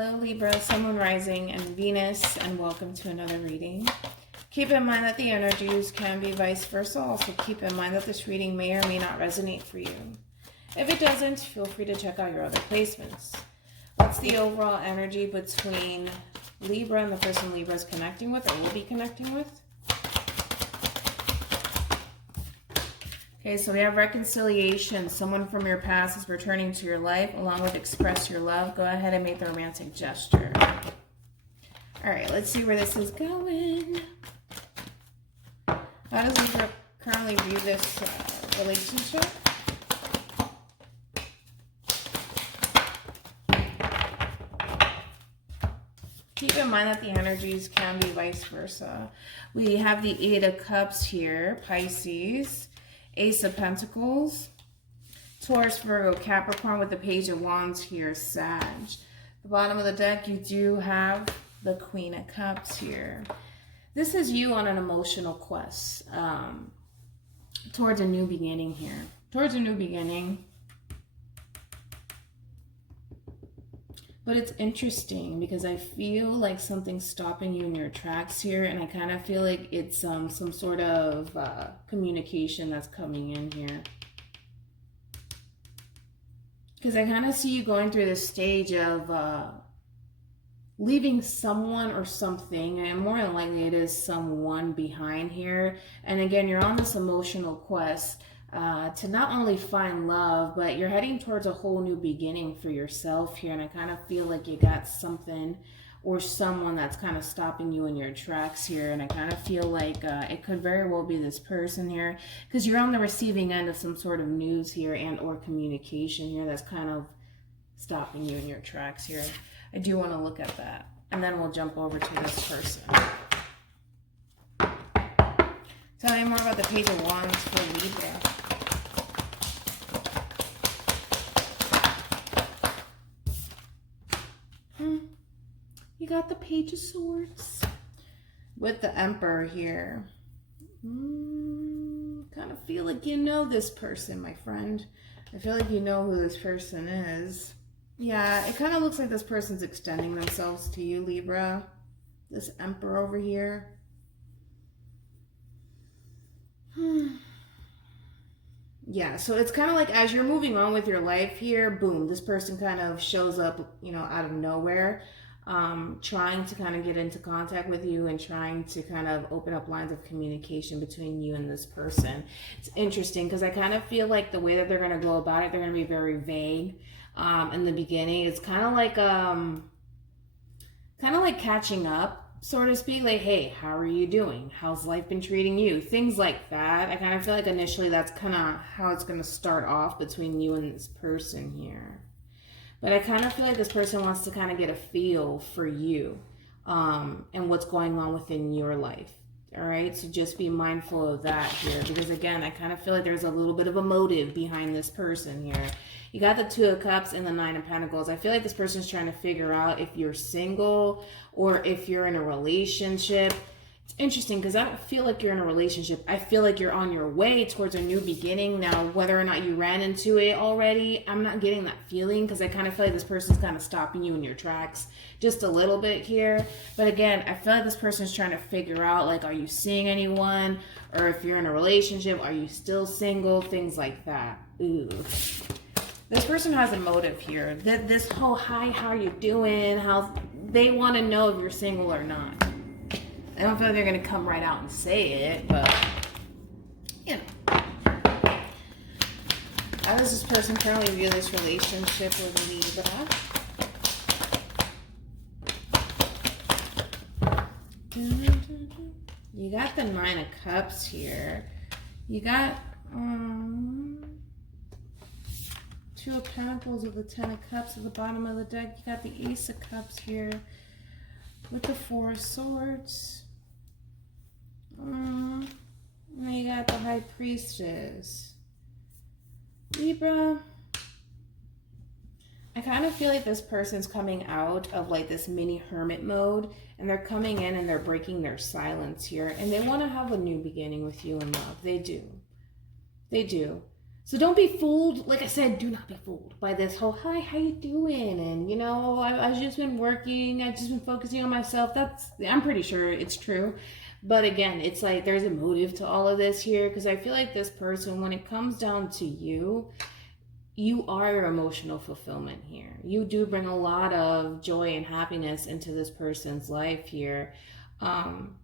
Hello Libra, Sun, Moon, Rising, and Venus, and welcome to another reading. Keep in mind that the energies can be vice versa. Also keep in mind that this reading may or may not resonate for you. If it doesn't, feel free to check out your other placements. What's the overall energy between Libra and the person Libra is connecting with or will be connecting with? Okay, so we have reconciliation. Someone from your past is returning to your life, along with express your love. Go ahead and make the romantic gesture. All right, let's see where this is going. How does Libra currently view this relationship? Keep in mind that the energies can be vice versa. We have the Eight of Cups here, Pisces. Ace of Pentacles, Taurus, Virgo, Capricorn with the Page of Wands here, Sag. The bottom of the deck, you do have the Queen of Cups here. This is you on an emotional quest towards a new beginning here. Towards a new beginning. But it's interesting because I feel like something's stopping you in your tracks here, and I kind of feel like it's some sort of communication that's coming in here. Because I kind of see you going through this stage of leaving someone or something, and more than likely it is someone behind here. And again, you're on this emotional quest to not only find love, but you're heading towards a whole new beginning for yourself here. And I kind of feel like you got something or someone that's kind of stopping you in your tracks here. And I kind of feel like it could very well be this person here, because you're on the receiving end of some sort of news here and or communication here that's kind of stopping you in your tracks here. I do want to look at that, and then we'll jump over to this person. Tell me more about the Page of Wands for Libra. You got the Page of Swords with the Emperor here. Kind of feel like you know this person, my friend. I feel like you know who this person is. Yeah, it kind of looks like this person's extending themselves to you, Libra. This Emperor over here. Yeah, so it's kind of like as you're moving on with your life here, boom, this person kind of shows up, you know, out of nowhere, trying to kind of get into contact with you and trying to kind of open up lines of communication between you and this person. It's interesting because I kind of feel like the way that they're going to go about it, they're going to be very vague in the beginning. It's kind of like catching up, so to speak, like, hey, how are you doing? How's life been treating you? Things like that. I kind of feel like initially that's kind of how it's going to start off between you and this person here. But I kind of feel like this person wants to kind of get a feel for you and what's going on within your life. All right, so just be mindful of that here, because again, I kind of feel like there's a little bit of a motive behind this person here. You got the Two of Cups and the Nine of Pentacles. I feel like this person's trying to figure out if you're single or if you're in a relationship. It's interesting because I don't feel like you're in a relationship. I feel like you're on your way towards a new beginning. Now, whether or not you ran into it already, I'm not getting that feeling because I kind of feel like this person's kind of stopping you in your tracks just a little bit here. But again, I feel like this person's trying to figure out, like, are you seeing anyone? Or if you're in a relationship, are you still single? Things like that. Ooh. This person has a motive here. This whole, hi, how are you doing? How they want to know if you're single or not. I don't feel like they're going to come right out and say it, but, you know. How does this person currently view this relationship with Libra? You got the Nine of Cups here. You got Two of Pentacles with the Ten of Cups at the bottom of the deck. You got the Ace of Cups here with the Four of Swords. And you got the High Priestess. Libra, I kind of feel like this person's coming out of like this mini hermit mode, and they're coming in and they're breaking their silence here, and they want to have a new beginning with you in love. They do. They do. So don't be fooled. Like I said, do not be fooled by this whole, hi, how you doing? And, you know, I've just been working. I've just been focusing on myself. I'm pretty sure it's true. But again, it's like there's a motive to all of this here, because I feel like this person, when it comes down to you, you are your emotional fulfillment here. You do bring a lot of joy and happiness into this person's life here. And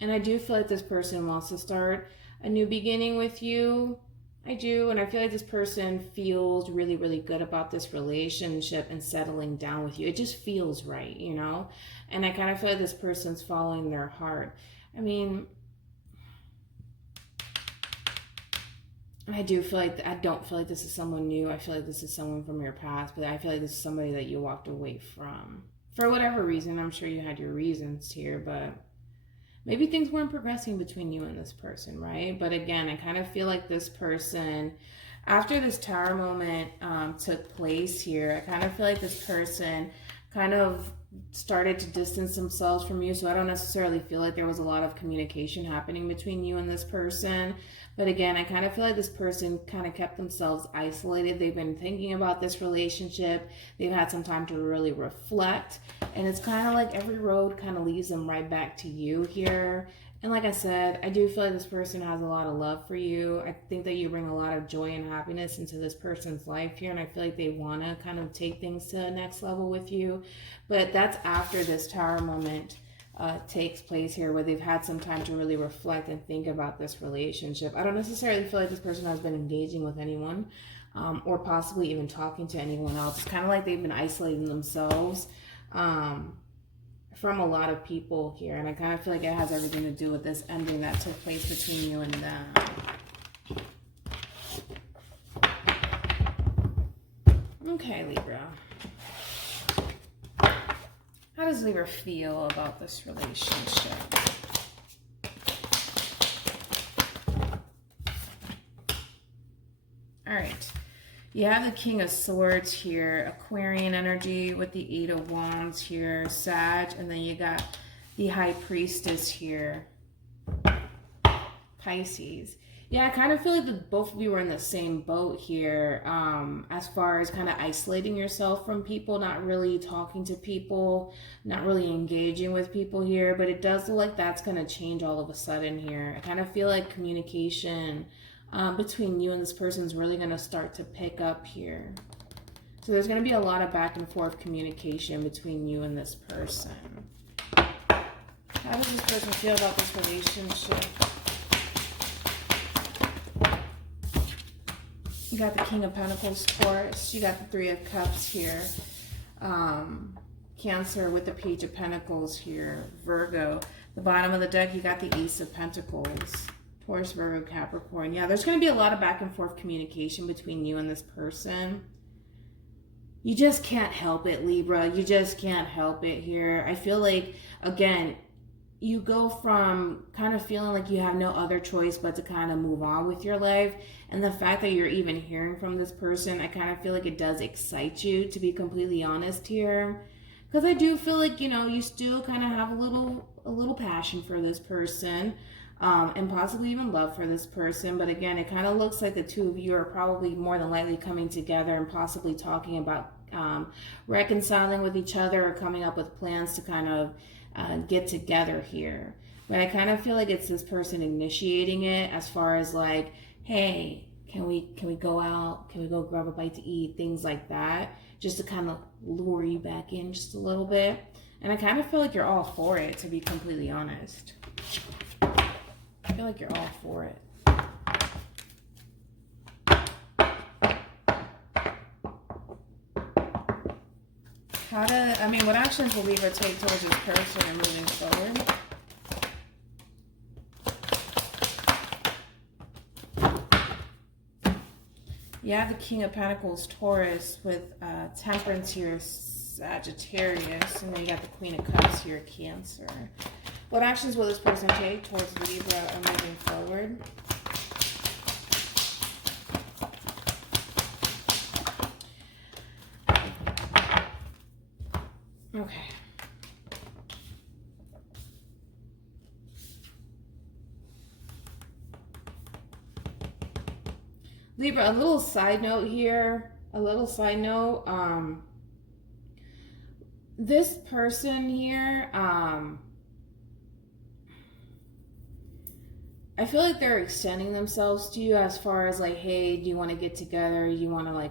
I do feel like this person wants to start a new beginning with you. I do. And I feel like this person feels really, really good about this relationship and settling down with you. It just feels right, you know? And I kind of feel like this person's following their heart. I mean, I don't feel like this is someone new. I feel like this is someone from your past, but I feel like this is somebody that you walked away from. For whatever reason, I'm sure you had your reasons here, but maybe things weren't progressing between you and this person, right? But again, I kind of feel like this person, after this tower moment took place here, I kind of feel like this person kind of started to distance themselves from you. So I don't necessarily feel like there was a lot of communication happening between you and this person. But again, I kind of feel like this person kind of kept themselves isolated. They've been thinking about this relationship. They've had some time to really reflect. And it's kind of like every road kind of leads them right back to you here. And like I said, I do feel like this person has a lot of love for you. I think that you bring a lot of joy and happiness into this person's life here. And I feel like they want to kind of take things to the next level with you. But that's after this tower moment takes place here, where they've had some time to really reflect and think about this relationship. I don't necessarily feel like this person has been engaging with anyone or possibly even talking to anyone else. It's kind of like they've been isolating themselves from a lot of people here. And I kind of feel like it has everything to do with this ending that took place between you and them. Okay, Libra. How does Libra feel about this relationship? All right. You have the King of Swords here, Aquarian energy with the Eight of Wands here, Sag, and then you got the High Priestess here, Pisces. Yeah, I kind of feel like both of you are in the same boat here as far as kind of isolating yourself from people, not really talking to people, not really engaging with people here. But it does look like that's going to change all of a sudden here. I kind of feel like communication between you and this person is really going to start to pick up here. So there's going to be a lot of back and forth communication between you and this person. How does this person feel about this relationship? You got the King of Pentacles, Taurus. You got the Three of Cups here. Cancer with the Page of Pentacles here. Virgo. The bottom of the deck, you got the Ace of Pentacles. Taurus, Virgo, Capricorn. Yeah, there's going to be a lot of back and forth communication between you and this person. You just can't help it, Libra. You just can't help it here. I feel like, again, you go from kind of feeling like you have no other choice but to kind of move on with your life. And the fact that you're even hearing from this person, I kind of feel like it does excite you, to be completely honest here. Because I do feel like, you know, you still kind of have a little passion for this person. And possibly even love for this person. But again, it kind of looks like the two of you are probably more than likely coming together and possibly talking about reconciling with each other or coming up with plans to kind of get together here. But I kind of feel like it's this person initiating it, as far as like, hey, can we go out? Can we go grab a bite to eat? Things like that, just to kind of lure you back in just a little bit. And I kind of feel like you're all for it, to be completely honest. I feel like you're all for it. What actions will Libra take towards this person and moving forward? You have the King of Pentacles, Taurus, with Temperance here, Sagittarius, and then you got the Queen of Cups here, Cancer. What actions will this person take towards Libra and moving forward? Okay. Libra, a little side note here. A little side note. This person here, I feel like they're extending themselves to you as far as like, hey, do you want to get together? You want to like,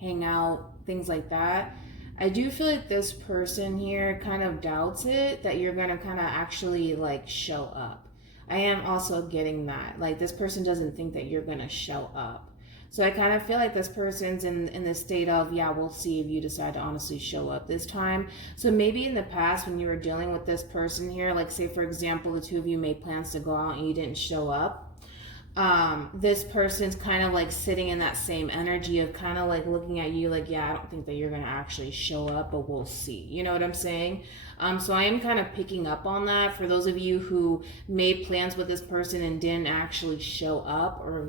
hang out, things like that. I do feel like this person here kind of doubts it, that you're going to kind of actually like show up. I am also getting that. Like this person doesn't think that you're going to show up. So I kind of feel like this person's in the state of, yeah, we'll see if you decide to honestly show up this time. So maybe in the past when you were dealing with this person here, like say for example, the two of you made plans to go out and you didn't show up. This person's kind of like sitting in that same energy of kind of like looking at you like, yeah, I don't think that you're going to actually show up, but we'll see. You know what I'm saying? So I am kind of picking up on that for those of you who made plans with this person and didn't actually show up, or,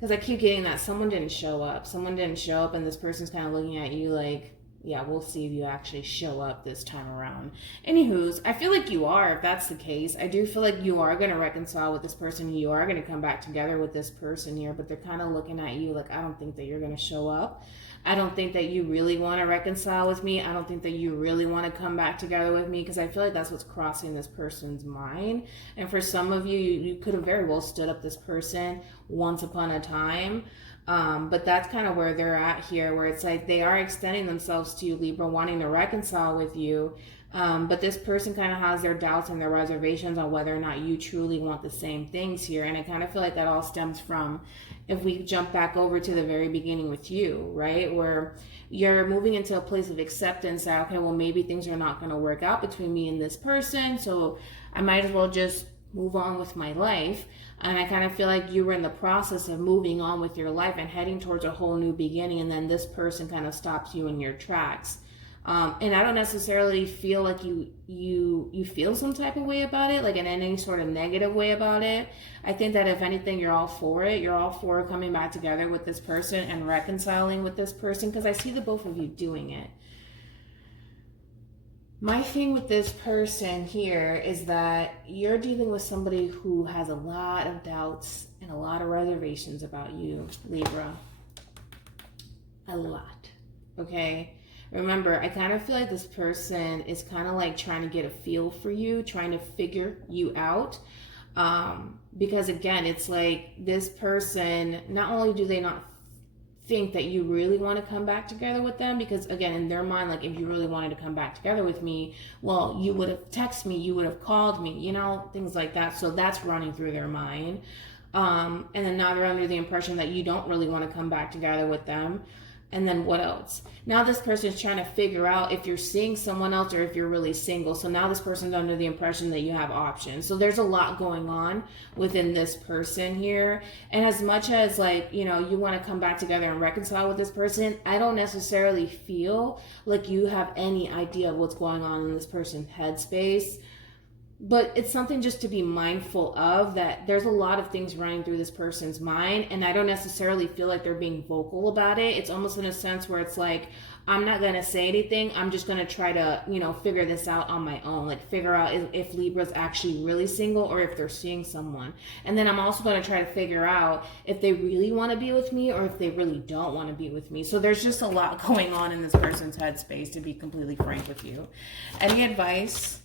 because I keep getting that someone didn't show up. Someone didn't show up and this person's kind of looking at you like, yeah, we'll see if you actually show up this time around. Anywho's, I feel like you are, if that's the case. I do feel like you are going to reconcile with this person. You are going to come back together with this person here, but they're kind of looking at you like, I don't think that you're going to show up. I don't think that you really want to reconcile with me. I don't think that you really want to come back together with me, because I feel like that's what's crossing this person's mind. And for some of you, you could have very well stood up this person once upon a time. But that's kind of where they're at here, where it's like they are extending themselves to you, Libra, wanting to reconcile with you. But this person kind of has their doubts and their reservations on whether or not you truly want the same things here. And I kind of feel like that all stems from, if we jump back over to the very beginning with you, right? Where you're moving into a place of acceptance that, okay, well, maybe things are not going to work out between me and this person, so I might as well just move on with my life. And I kind of feel like you were in the process of moving on with your life and heading towards a whole new beginning, and then this person kind of stops you in your tracks. And I don't necessarily feel like you feel some type of way about it, like in any sort of negative way about it. I think that if anything, you're all for it. You're all for coming back together with this person and reconciling with this person, because I see the both of you doing it. My thing with this person here is that you're dealing with somebody who has a lot of doubts and a lot of reservations about you, Libra. A lot. Okay? Remember, I kind of feel like this person is kind of like trying to get a feel for you, trying to figure you out. Because again, it's like this person, not only do they not think that you really want to come back together with them, because again, in their mind, like if you really wanted to come back together with me, well, you would have texted me, you would have called me, things like that. So that's running through their mind. And then now they're under the impression that you don't really want to come back together with them. And then what else? Now this person is trying to figure out if you're seeing someone else or if you're really single. So now this person's under the impression that you have options. So there's a lot going on within this person here. And as much as like, you want to come back together and reconcile with this person, I don't necessarily feel like you have any idea of what's going on in this person's headspace. But it's something just to be mindful of, that there's a lot of things running through this person's mind, and I don't necessarily feel like they're being vocal about it. It's almost in a sense where it's like, I'm not going to say anything. I'm just going to try to, figure this out on my own. Like figure out if Libra's actually really single or if they're seeing someone. And then I'm also going to try to figure out if they really want to be with me or if they really don't want to be with me. So there's just a lot going on in this person's headspace, to be completely frank with you. Any advice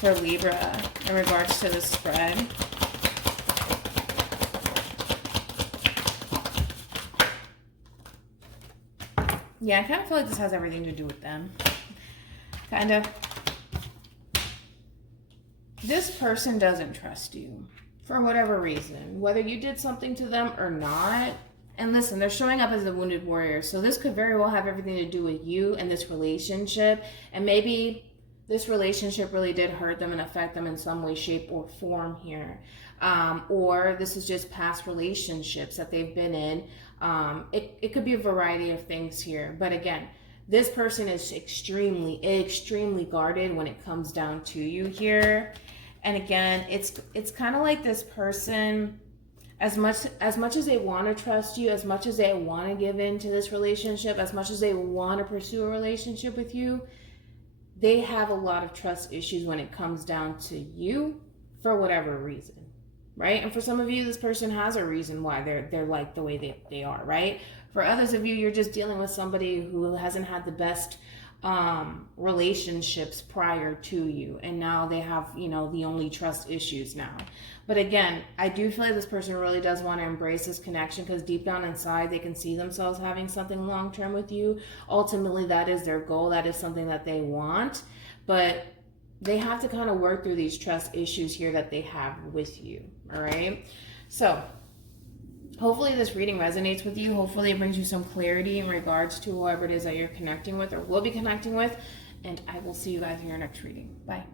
for Libra in regards to the spread? Yeah, I kind of feel like this has everything to do with them. Kind of. This person doesn't trust you for whatever reason, whether you did something to them or not. And listen, they're showing up as a wounded warrior. So this could very well have everything to do with you and this relationship. And maybe this relationship really did hurt them and affect them in some way, shape, or form here. Or this is just past relationships that they've been in. It could be a variety of things here. But again, this person is extremely, extremely guarded when it comes down to you here. And again, it's kind of like this person, as much as they want to trust you, as much as they want to give in to this relationship, as much as they want to pursue a relationship with you, they have a lot of trust issues when it comes down to you for whatever reason. right? And for some of you, this person has a reason why they're like the way they are, right? For others of you, you're just dealing with somebody who hasn't had the best relationships prior to you, and now they have, you know, the only trust issues now. But again, I do feel like this person really does want to embrace this connection, because deep down inside they can see themselves having something long-term with you. Ultimately, that is their goal. That is something that they want, but they have to kind of work through these trust issues here that they have with you. All right, so hopefully this reading resonates with you. Hopefully it brings you some clarity in regards to whoever it is that you're connecting with or will be connecting with. And I will see you guys in your next reading. Bye.